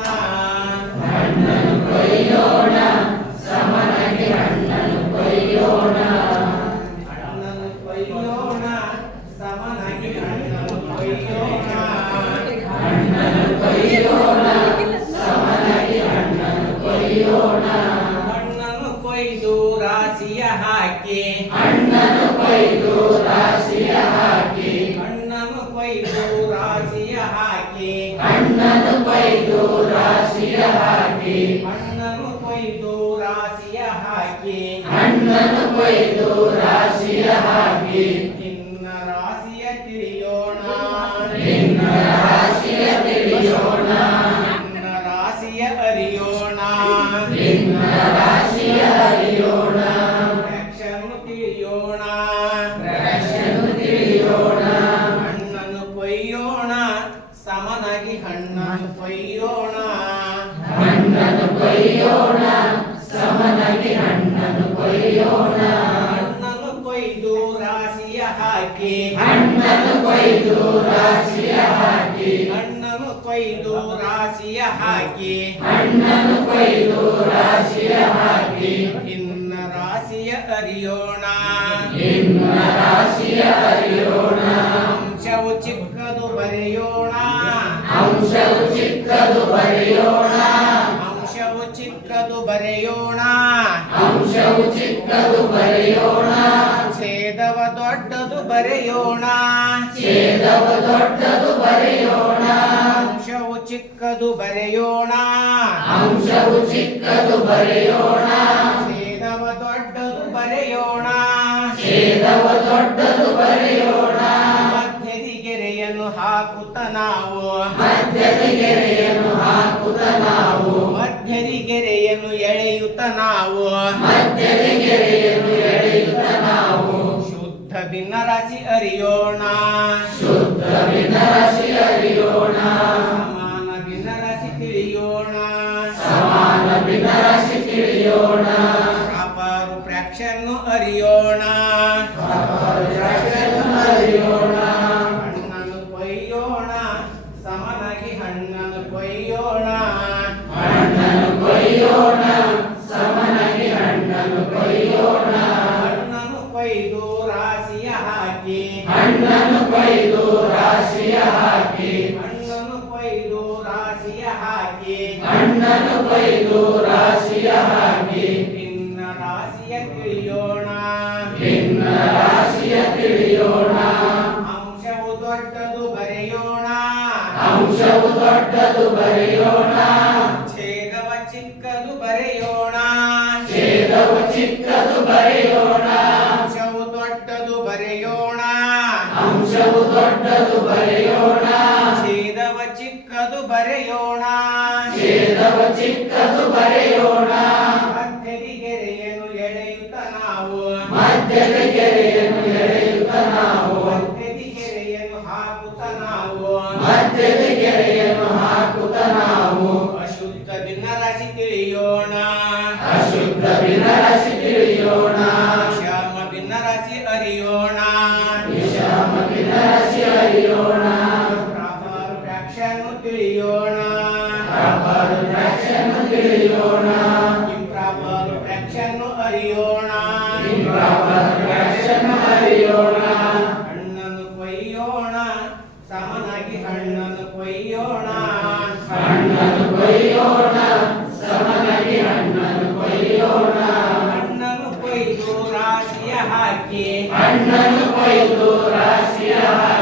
ಹಣ್ಣನ್ನು ಕೊಯ್ಯೋಣ ಸಮನಾಗಿ ಹಣ್ಣನ್ನು ಕೊಯ್ಯೋಣ ಹಣ್ಣನ್ನು ಕೊಯ್ಯೋಣ ಸಮನಾಗಿ ಹಣ್ಣನ್ನು ಕೊಯ್ಯೋಣ ಹಣ್ಣನ್ನು ಕೊಯ್ಯೋಣ ಸಮನಾಗಿ ಹಣ್ಣನ್ನು ಕೊಯ್ಯೋಣ ಹಣ್ಣನ್ನು ಕೊಯ್ದು ರಾಶಿಯ ಹಾಕಿ ಹಣ್ಣನ್ನು ಕೊಯ್ದು ರಾಶಿಯ ಹಾಕಿ ಹಣ್ಣನ್ನು ಕೊಯ್ದು ರಾಶಿಯ ಹಾಕಿ ಹಣ್ಣನ್ನು ಕೊಯ್ದು ರಾಶಿಯ ಹಾಕಿ ಹಣ್ಣನ್ನು ಕೊಯ್ದು ರಾಶಿಯ ಹಾಕಿ ಹಣ್ಣನ್ನು ಕೊಯ್ದು ರಾಶಿಯ ಹಾಕಿ ಇನ್ನ ರಾಶಿಯ ತಿಳಿಯೋಣ ನಿನ್ನ ರಾಶಿಯ ತಿಳಿಯೋಣ ಇನ್ನ ರಾಶಿಯ ಅರಿಯೋಣ ನಿನ್ನ ರಾಶಿಯ ಅರಿಯೋಣ ರಕ್ಷನ್ನು ತಿಳಿಯೋಣ ರಕ್ಷನ್ನು ತಿಳಿಯೋಣ ಹಣ್ಣನ್ನು ಕೊಯ್ಯೋಣ ಸಮನಾಗಿ ಹಣ್ಣನ್ನು ಕೊಯ್ಯೋಣ ಹಣ್ಣನ್ನು ಕೊಯ್ಯೋಣ ಸಮನಾಗಿ ಹಣ್ಣನ್ನು ಕೊಯ್ಯೋಣ ಹಣ್ಣನ್ನು ಕೊಯ್ದು ರಾಶಿಯ ಹಾಕಿ ಹಣ್ಣನ್ನು ಕೊಯ್ದು ರಾಶಿಯ ಹಾಕಿ ಹಣ್ಣನ್ನು ಕೊಯ್ದು ರಾಶಿಯ ಹಾಕಿ ಹಣ್ಣನ್ನು ಕೊಯ್ದು ರಾಶಿಯ ಹಾಕಿ ಇನ್ನ ರಾಶಿಯ ಅರಿಯೋಣ ನಿನ್ನ ರಾಶಿಯ ಅರಿಯೋಣ ಅಂಶವು ಚಿಕ್ಕದು ಬರೆಯೋಣ ಅಂಶವು ಚಿಕ್ಕದು ಬರೆಯೋಣ ಅಂಶವು ಚಿಕ್ಕದು ಬರೆಯೋಣ ಅಂಶವು ಚಿಕ್ಕದು ಬರೆಯೋಣ ಛೇದವ ದೊಡ್ಡದು ಬರೆಯೋಣ ಛೇದವ ದೊಡ್ಡದು ಬರೆಯೋಣ ಅಂಶವು ಚಿಕ್ಕದು ಬರೆಯೋಣ ಅಂಶವು ಚಿಕ್ಕದು ಬರೆಯೋಣ ಛೇದವ ದೊಡ್ಡದು ಬರೆಯೋಣ ಛೇದವ ದೊಡ್ಡದು ಬರೆಯೋಣ ಮಧ್ಯದಿ ಗೆರೆಯನ್ನು ಹಾಕುತ್ತ ನಾವು ಮಧ್ಯದ ಗೆರೆಯನ್ನು ಹಾಕುತ್ತ ನಾವು ಮಧ್ಯದಿ ಗೆರೆಯನ್ನು ಎಳೆಯುತ್ತ ನಾವು ಮಧ್ಯದ ಗೆರೆಯನ್ನು ಎಳೆಯುತ್ತ ನಾವು ಶುದ್ಧ ಭಿನ್ನರಾಶಿ ಅರಿಯೋಣ ಶುದ್ಧ ಭಿನ್ನರಾಶಿ ಅರಿಯೋಣ ಸಮಾನ ಭಿನ್ನರಾಶಿ ತಿಳಿಯೋಣ ಸಮಾನ ಭಿನ್ನರಾಶಿ ತಿಳಿಯೋಣ ಪ್ರಾಪರು ಫ್ರಾಕ್ಷನ್ನು ಅರಿಯೋಣ ಅರಿಯೋಣ ಹಣ್ಣನ್ನು ಕೊಯ್ಯೋಣ ಸಮನಾಗಿ ಹಣ್ಣನ್ನು ಕೊಯ್ಯೋಣ ಹಣ್ಣನ್ನು ಕೊಯ್ಯೋಣ ಸಮನಾಗಿ ಹಣ್ಣನ್ನು ಕೊಯ್ಯೋಣ ಹಣ್ಣನ್ನು ಕೊಯ್ದು ರಾಶಿಯ ಹಾಕಿ ಹಣ್ಣನ್ನು ಕೊಯ್ದು ರಾಶಿಯ ಹಾಕಿ ಹಣ್ಣನ್ನು ಕೊಯ್ದು ರಾಶಿಯ ಹಾಕಿ ಹಣ್ಣನ್ನು ಕೊಯ್ದು ರಾಶಿಯ ಹಾಕಿ ನಿನ್ನ ರಾಶಿಯ ತಿಳಿಯೋಣ ನಿನ್ನ ರಾಶಿಯ ತಿಳಿಯೋಣ ಅಂಶವು ದೊಡ್ಡದು ಬರೆಯೋಣ ಅಂಶವು ದೊಡ್ಡದು ಬರೆಯೋಣ ಛೇದವ ಚಿಕ್ಕದು ಬರೆಯೋಣ ಛೇದವು ಚಿಕ್ಕದು ಬರೆಯೋಣ ಅಂಶವು ದೊಡ್ಡದು ಬರೆಯೋಣ ಅಂಶವು ದೊಡ್ಡದು ಬರೆಯೋಣ ಛೇದವ ಚಿಕ್ಕದು ಬರೆಯೋಣ ಛೇದವು ಚಿಕ್ಕದು ಬರೆಯೋಣ ಮಧ್ಯದಿ ಗೆರೆಯನ್ನು ಎಳೆಯುತ್ತ ನಾವು ಮಧ್ಯದ ಗೆರೆಯನ್ನು ಎಳೆಯುತ್ತ ನಾವು ಮಧ್ಯದಿ ಗೆರೆಯನ್ನು ಹಾಕುತ್ತ ನಾವು ಮಧ್ಯದ ಗೆರೆಯನ್ನು ಹಾಕುತ್ತ ನಾವು ಅಶುದ್ಧ ಭಿನ್ನರಾಶಿ ತಿಳಿಯೋಣ ಅಶುದ್ಧ ಭಿನ್ನರಾಶಿ ತಿಳಿಯೋಣ ಶ್ಯಾಮ ಭಿನ್ನರಾಶಿ ಅರಿಯೋಣ ವಿಷಮ ಭಿನ್ನರಾಶಿ ಅರಿಯೋಣ ಪ್ರಾಪರ್ ಫ್ರಾಕ್ಷನ್ನು ತಿಳಿಯೋಣ ಪ್ರಾಪರ್ ಫ್ರಾಕ್ಷನ್ನು ತಿಳಿಯೋಣ ಇಂಪ್ರಾಪರ್ ಫ್ರಾಕ್ಷನ್ನು ಅರಿಯೋಣ ಇಂಪ್ರಾಪರ್ ಫ್ರಾಕ್ಷನ್ನು ಅರಿಯೋಣ ಹಣ್ಣನ್ನು ಕೊಯ್ಯೋಣ ಸಮನಾಗಿ ಹಣ್ಣನ್ನು ಕೊಯ್ಯೋಣ ಹಣ್ಣನ್ನು ಕೊಯ್ಯೋಣ ಸಮನಾಗಿ ಹಣ್ಣನ್ನು ಕೊಯ್ಯೋಣ ಹಣ್ಣನ್ನು ಕೊಯ್ದು ರಾಶಿಯ ಹಾಕಿ ಹಣ್ಣನ್ನು ಕೊಯ್ದು ರಾಶಿಯ ಹಾಕಿ